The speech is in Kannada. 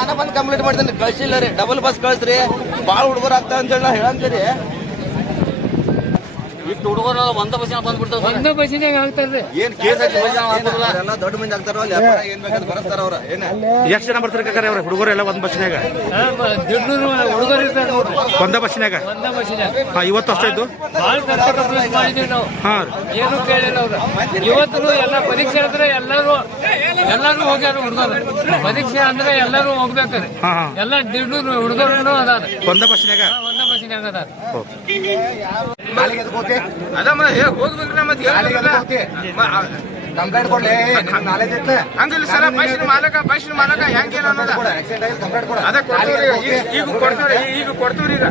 ನಾನ ಬಂದು ಕಂಪ್ಲೀಟ್ ಮಾಡ್ತೀನಿ. ಕಳ್ಸಿಲ್ಲ ರೀ, ಡಬಲ್ ಬಸ್ ಕಳ್ಸ್ರಿ, ಭಾಳ ಹುಡುಗರು ಆಗ್ತಾವ ಅಂತೇಳಿ ನಾ ಹೇಳಂತೀರಿ. ಇಷ್ಟು ಹುಡುಗರು ಒಂದ ಬಸ್ಸಿನ ಬಂದ್ಬಿಡ್ತಾವ. ಒಂದ ಬಸ್ಸಿನಾಗ ಆಗ್ತಾರ್ರಿ. ಏನ್ ಕೇಸ್ ಎಲ್ಲ ದೊಡ್ಡ ಮಂದಿ ಆಗ್ತಾರ, ಏನ್ ಬೇಕಾದ್ರೆ ಬರಸ್ತಾರ ಅವ್ರ. ಏನ ಎಷ್ಟು ಜನ ಬರ್ತಾರೆ ಕಾಕಾರ ಅವ್ರ ಹುಡುಗರು ಎಲ್ಲ ಒಂದ್ ಬಸ್ಸಿನಾಗ? ದುಡ್ಡು ಹುಡುಗರು ಇರ್ತಾರೆ ನೋಡ್ರಿ ಒಂದ ಬಸ್ಸಿನಾಗ. ಒಂದ ಬಸ್ಸಿನಾಗ. ಇವತ್ತು ಅಷ್ಟೇ ಇದ್ದು ಭಾಳ ಕಂಪ್ಲೇಂಟ್ ಮಾಡಿದೀವಿ ನಾವು. ಏನು ಕೇಳಿಲ್ಲ ಅವ್ರು. ಇವತ್ತು ಎಲ್ಲ ಪರೀಕ್ಷೆ ಅಂದ್ರೆ ಎಲ್ಲರೂ ಹೋಗ್ಯಾರ ಹುಡುಗರು. ಪರೀಕ್ಷೆ ಅಂದ್ರೆ ಎಲ್ಲರೂ ಹೋಗ್ಬೇಕ್ರಿ. ಎಲ್ಲ ದುಡ್ಡು ಹುಡುಗರು ಅದಾರ ಒಂದ ಬಸ್ಸಿನಾಗ. ಒಂದ ಬಸ್ಸಿನಾಗ ಅದಾರ. ಕಂಪ್ಲೇಂಟ್ ಕೊಡ್ಲಿ, ನಾಲೆಜ್ ಐತ್ಲ ಹಂಗಿಲ್ಲ ಸರ. ಬಸ್ಸಿನ ಮಾಲಕ ಹೆಂಗೇನ ಅನ್ನೋದ ಕಂಪ್ಲೇಂಟ್ ಕೊಡ. ಅದ ಕೊಡ್ತೀವ್ರಿ, ಈಗ ಕೊಡ್ತೀವ್ರಿ ಈಗ